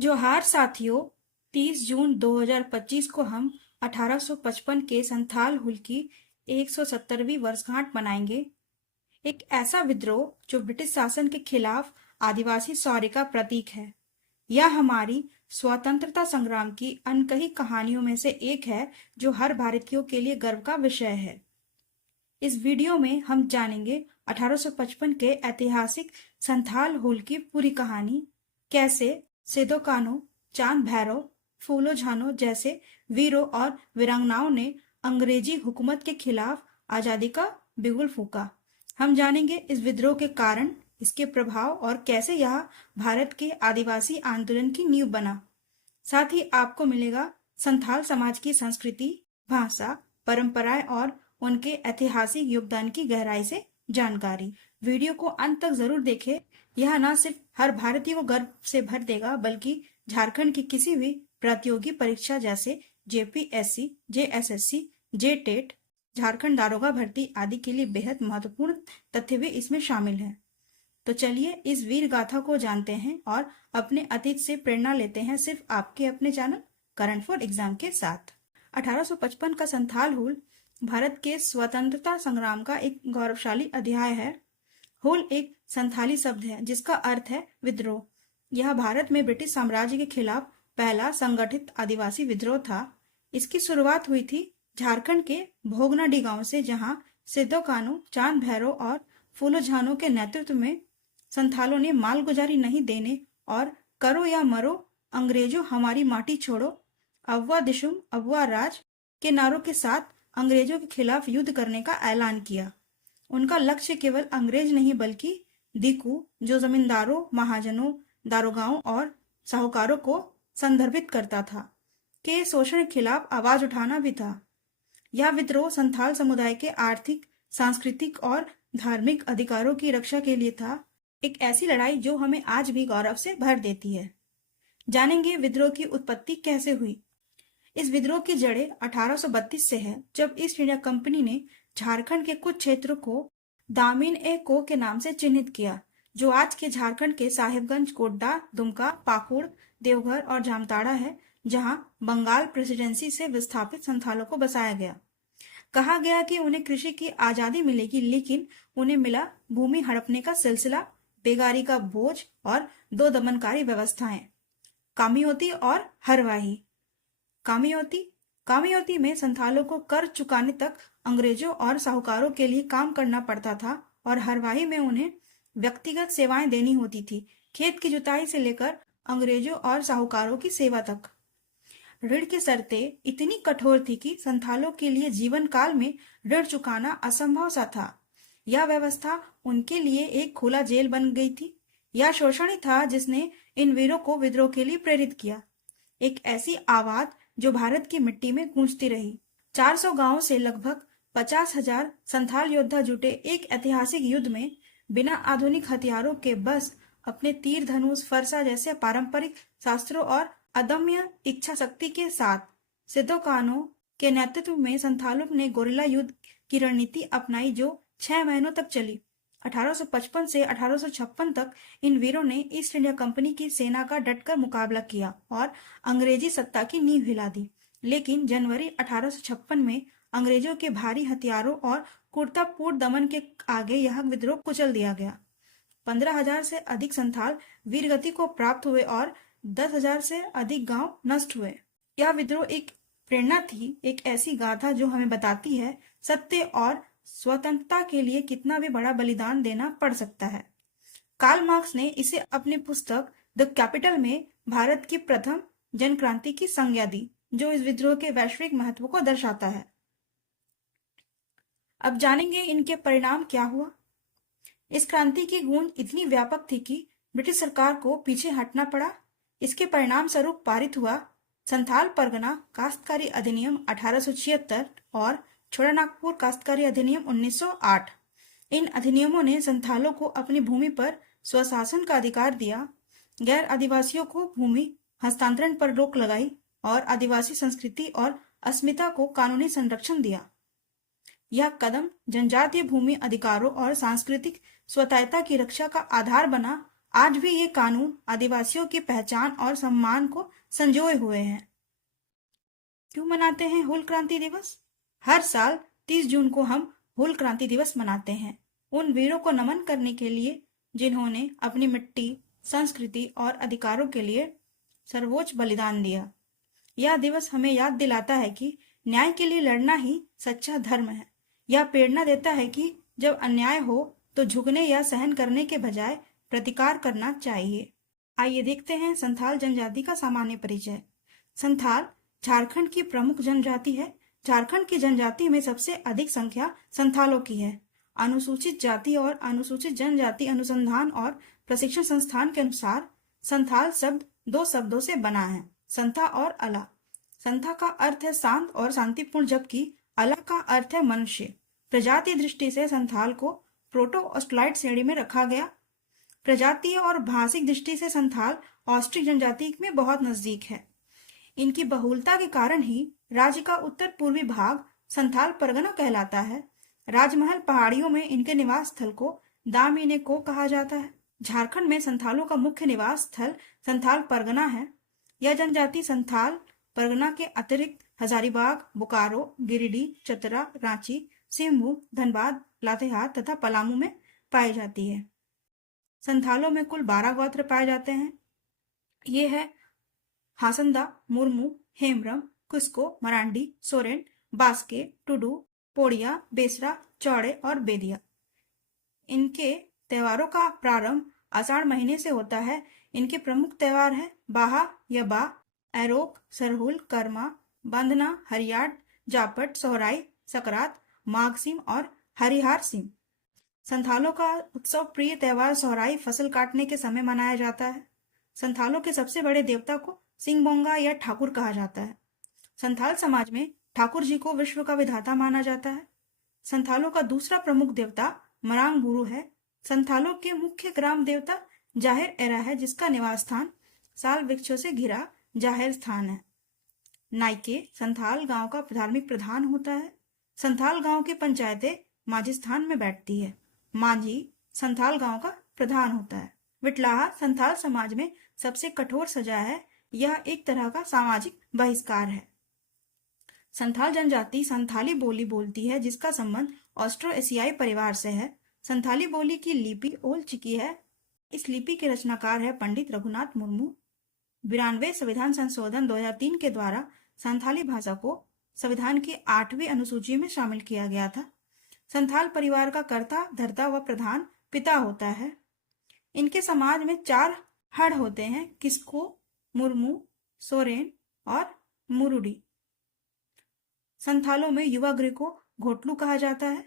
जोहार साथियों। 30 जून 2025 को हम 1855 के संथाल हुल की 170वीं वर्षगांठ मनाएंगे। एक ऐसा विद्रोह जो ब्रिटिश शासन के खिलाफ आदिवासी शौर्य का प्रतीक है। यह हमारी स्वतंत्रता संग्राम की अनकही कहानियों में से एक है, जो हर भारतीयों के लिए गर्व का विषय है। इस वीडियो में हम जानेंगे 1855 के ऐतिहासिक संथाल हुल की पूरी कहानी। कैसे सिदो कान्हू, चांद भैरव, फूलो झानो जैसे वीरों और वीरांगनाओं ने अंग्रेजी हुकूमत के खिलाफ आजादी का बिगुल फूंका। हम जानेंगे इस विद्रोह के कारण, इसके प्रभाव और कैसे यह भारत के आदिवासी आंदोलन की नींव बना। साथ ही आपको मिलेगा संथाल समाज की संस्कृति, भाषा, परंपराएं और उनके ऐतिहासिक योगदान की गहराई से जानकारी। वीडियो को अंत तक जरूर देखें। यह न सिर्फ हर भारतीय को गर्व से भर देगा, बल्कि झारखंड की किसी भी प्रतियोगी परीक्षा जैसे जेपीएससी, जेएसएससी, जेटेट, झारखंड दारोगा भर्ती आदि के लिए बेहद महत्वपूर्ण तथ्य भी इसमें शामिल है। तो चलिए इस वीर गाथा को जानते हैं और अपने अतीत से प्रेरणा लेते हैं, सिर्फ आपके अपने चैनल करंट फॉर एग्जाम के साथ। 1855 का संथाल हुल भारत के स्वतंत्रता संग्राम का एक गौरवशाली अध्याय है। हुल एक संथाली शब्द है जिसका अर्थ है विद्रोह। यह भारत में ब्रिटिश साम्राज्य के खिलाफ पहला संगठित आदिवासी विद्रोह था। इसकी शुरुआत हुई थी झारखंड के भोगनाडी गांव से, जहां सिद्धो कान्हू, चांद भैरव और फूलो झानो के नेतृत्व में संथालों ने मालगुजारी नहीं देने और करो या मरो, अंग्रेजों हमारी माटी छोड़ो, अव्वा दिशुम अव्वा राज के नारों के साथ अंग्रेजों के खिलाफ युद्ध करने का ऐलान किया। उनका लक्ष्य केवल अंग्रेज नहीं बल्कि दीकू, जो जमींदारों, महाजनों, दारोगाओं और साहूकारों को संदर्भित करता था, के शोषण के खिलाफ आवाज उठाना भी था। यह विद्रोह संथाल समुदाय के आर्थिक, सांस्कृतिक और धार्मिक अधिकारों की रक्षा के लिए था। एक ऐसी लड़ाई जो हमें आज भी गौरव से भर देती है। जानेंगे विद्रोह की उत्पत्ति कैसे हुई। इस विद्रोह की जड़ें 1832 से है, जब ईस्ट इंडिया कंपनी ने झारखंड के कुछ क्षेत्रों को दामिन ए को के नाम से चिन्हित किया, जो आज के झारखंड के साहिबगंज, गोड्डा, दुमका, पाकुड़, देवघर और जामताड़ा है, जहां बंगाल प्रेसिडेंसी से विस्थापित संथालों को बसाया गया। कहा गया कि उन्हें कृषि की आजादी मिलेगी, लेकिन उन्हें मिला भूमि हड़पने का सिलसिला, बेगारी का बोझ और दो दमनकारी व्यवस्थाएं, कामियोती और हरवाही। कामियोती में संथालों को कर चुकाने तक अंग्रेजों और साहूकारों के लिए काम करना पड़ता था, और हरवाही में उन्हें व्यक्तिगत सेवाएं देनी होती थी, खेत की जुताई से लेकर अंग्रेजों और साहूकारों की सेवा तक। ऋण की शर्तें इतनी कठोर थी कि संथालों के लिए जीवन काल में ऋण चुकाना असंभव सा था। यह व्यवस्था उनके लिए एक खुला जेल बन गई थी। यह शोषण ही था जिसने इन वीरों को विद्रोह के लिए प्रेरित किया। एक ऐसी आवाज जो भारत की मिट्टी में गूंजती रही। 400 गांवों से लगभग 50,000 संथाल योद्धा जुटे एक ऐतिहासिक युद्ध में बिना आधुनिक हथियारों के बस अपने तीर, धनुष, फरसा जैसे पारंपरिक शास्त्रों और अदम्य इच्छा शक्ति के साथ सिद्धो कान्हू के नेतृत्व में संथालों ने गोरिल्ला युद्ध की रणनीति अपनाई, जो 6 महीनों तक चली। 1855 से 1856 तक इन वीरों ने ईस्ट इंडिया कंपनी की सेना का डटकर मुकाबला किया और अंग्रेजी सत्ता की नींव हिला दी। लेकिन जनवरी 1856 में अंग्रेजों के भारी हथियारों और कुर्तापूर्ण दमन के आगे यह विद्रोह कुचल दिया गया। 15,000 से अधिक संथाल वीरगति को प्राप्त हुए और 10,000 से अधिक गांव नष्ट हुए। यह विद्रोह एक प्रेरणा थी, एक ऐसी गाथा जो हमें बताती है सत्य और स्वतंत्रता के लिए कितना भी बड़ा बलिदान देना पड़ सकता है। कार्ल मार्क्स ने इसे अपनी पुस्तक द कैपिटल में भारत की प्रथम जन क्रांति की संज्ञा दी, जो इस विद्रोह के वैश्विक महत्व को दर्शाता है। अब जानेंगे इनके परिणाम क्या हुआ। इस क्रांति की गूंज इतनी व्यापक थी कि ब्रिटिश सरकार को पीछे हटना पड़ा। इसके परिणाम स्वरूप पारित हुआ संथाल परगना काश्तकारी अधिनियम 1876 और छोटानागपुर काश्तकारी अधिनियम 1908। इन अधिनियमों ने संथालों को अपनी भूमि पर स्वशासन का अधिकार दिया, गैर आदिवासियों को भूमि हस्तांतरण पर रोक लगाई और आदिवासी संस्कृति और अस्मिता को कानूनी संरक्षण दिया। यह कदम जनजातीय भूमि अधिकारों और सांस्कृतिक स्वतंत्रता की रक्षा का आधार बना आज भी ये कानून आदिवासियों की पहचान और सम्मान को संजोए हुए हैं। क्यों मनाते हैं हूल क्रांति दिवस? हर साल 30 जून को हम हूल क्रांति दिवस मनाते हैं, उन वीरों को नमन करने के लिए जिन्होंने अपनी मिट्टी, संस्कृति और अधिकारों के लिए सर्वोच्च बलिदान दिया। यह दिवस हमें याद दिलाता है कि न्याय के लिए लड़ना ही सच्चा धर्म है। यह प्रेरणा देता है कि जब अन्याय हो तो झुकने या सहन करने के बजाय प्रतिकार करना चाहिए। आइए देखते हैं संथाल जनजाति का सामान्य परिचय। संथाल झारखंड की प्रमुख जनजाति है। झारखंड की जनजाति में सबसे अधिक संख्या संथालों की है। अनुसूचित जाति और अनुसूचित जनजाति अनुसंधान और प्रशिक्षण संस्थान के अनुसार संथाल शब्द दो शब्दों से बना है, संथा और अला। संथा का अर्थ है शांत और शांतिपूर्ण, जबकि अला का अर्थ है मनुष्य। प्रजाति दृष्टि से संथाल को प्रोटो ऑस्ट्रलाइड श्रेणी में रखा गया। प्रजातीय और भाषिक दृष्टि से संथाल ऑस्ट्रिक जनजाति में बहुत नजदीक है। इनकी बहुलता के कारण ही राज्य का उत्तर पूर्वी भाग संथाल परगना कहलाता है। राजमहल पहाड़ियों में इनके निवास स्थल को दामिने को कहा जाता है। झारखंड में संथालों का मुख्य निवास स्थल संथाल परगना है। यह जनजाति संथाल परगना के अतिरिक्त हजारीबाग, बोकारो, गिरिडीह, चतरा, रांची, सिंहभूम, धनबाद, लातेहार तथा पलामू में पाई जाती है। संथालों में कुल 12 गोत्र पाए जाते हैं। ये है हासंदा, मुर्मू, हेमरम, कुस्को, मरांडी, सोरेन, बास्के, टुडू, पोड़िया, बेसरा, चौड़े और बेदिया। इनके त्योहारों का प्रारंभ आषाढ़ महीने से होता है। इनके प्रमुख त्योहार है बाहा या बा, एरोक, सरहुल, कर्मा, बंधना, हरियाट, जापट, सोहराई, सकरात, माघसिम और हरिहार सिम। संथालों का उत्सव प्रिय त्योहार सोहराई फसल काटने के समय मनाया जाता है। संथालों के सबसे बड़े देवता को सिंहबोंगा या ठाकुर कहा जाता है। संथाल समाज में ठाकुर जी को विश्व का विधाता माना जाता है। संथालों का दूसरा प्रमुख देवता मरांग बुरु है। संथालों के मुख्य ग्राम देवता जाहिर एरा है, जिसका निवास स्थान साल वृक्षों से घिरा जाहिर स्थान है। नाइके संथाल गांव का धार्मिक प्रधान होता है। संथाल गांव की पंचायतें माझी स्थान में बैठती है। माझी संथाल गांव का प्रधान होता है। विटलाहा संथाल समाज में सबसे कठोर सजा है। यह एक तरह का सामाजिक बहिष्कार है। संथाल जनजाति संथाली बोली बोलती है, जिसका संबंध ऑस्ट्रो एशियाई परिवार से है। संथाली बोली की लिपि ओल चिकी है। इस लिपि के रचनाकार है पंडित रघुनाथ मुर्मू। 92 संविधान संशोधन 2003 के द्वारा संथाली भाषा को संविधान की 8वीं अनुसूची में शामिल किया गया था। संथाल परिवार का कर्ता, धर्ता व प्रधान पिता होता है। इनके समाज में 4 हड़ होते हैं: किस्को, मुर्मू, सोरेन और मुरुडी। संथालों में युवा गृह को घोटलू कहा जाता है।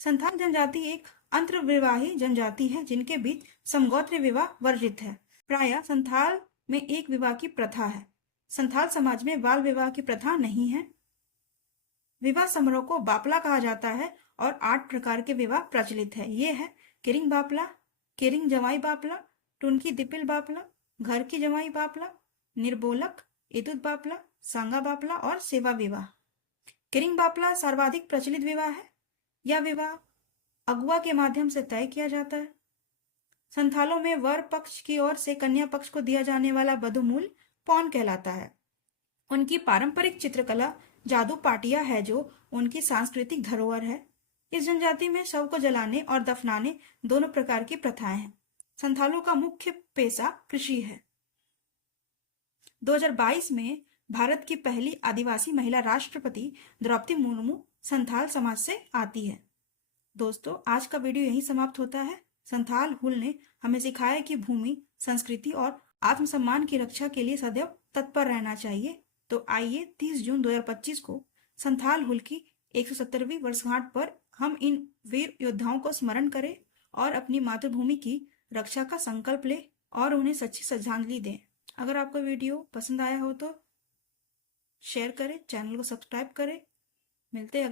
संथाल जनजाति एक अंतर्विवाही जनजाति है, जिनके बीच समगोत्र विवाह वर्जित है। प्रायः संथाल में एक विवाह की प्रथा है। संथाल समाज में बाल विवाह की प्रथा नहीं है। विवाह समारोह को बापला कहा जाता है और 8 प्रकार के विवाह प्रचलित है। ये है किरिंग बापला, किरिंग जवाई बापला, टुनकी दिपिल बापला, घर की जवाई बापला, निर्बोलक, इतुत बापला, सांगा बापला और सेवा विवाह। किरिंग बापला सर्वाधिक प्रचलित विवाह है। यह विवाह अगुआ के माध्यम से तय किया जाता है। संथालों में वर पक्ष की ओर से कन्या पक्ष को दिया जाने वाला बधुमूल पौन कहलाता है। उनकी पारंपरिक चित्रकला जादू पाटिया है, जो उनकी सांस्कृतिक धरोहर है। इस जनजाति में शव को जलाने और दफनाने दोनों प्रकार की प्रथाएं हैं। संथालों का मुख्य पेशा कृषि है। 2022 में भारत की पहली आदिवासी महिला राष्ट्रपति द्रौपदी मुर्मू संथाल समाज से आती है। दोस्तों, आज का वीडियो यहीं समाप्त होता है। संथाल हुल ने हमें सिखाया कि भूमि, संस्कृति और आत्मसम्मान की रक्षा के लिए सदैव तत्पर रहना चाहिए। तो आइए 30 जून 2025 को संथाल हुल की 170वीं वर्षगांठ पर हम इन वीर योद्धाओं को स्मरण करें और अपनी मातृभूमि की रक्षा का संकल्प लें और उन्हें सच्ची श्रद्धांजलि दें। अगर आपको वीडियो पसंद आया हो तो शेयर करें, चैनल को सब्सक्राइब करें। मिलते हैं अगले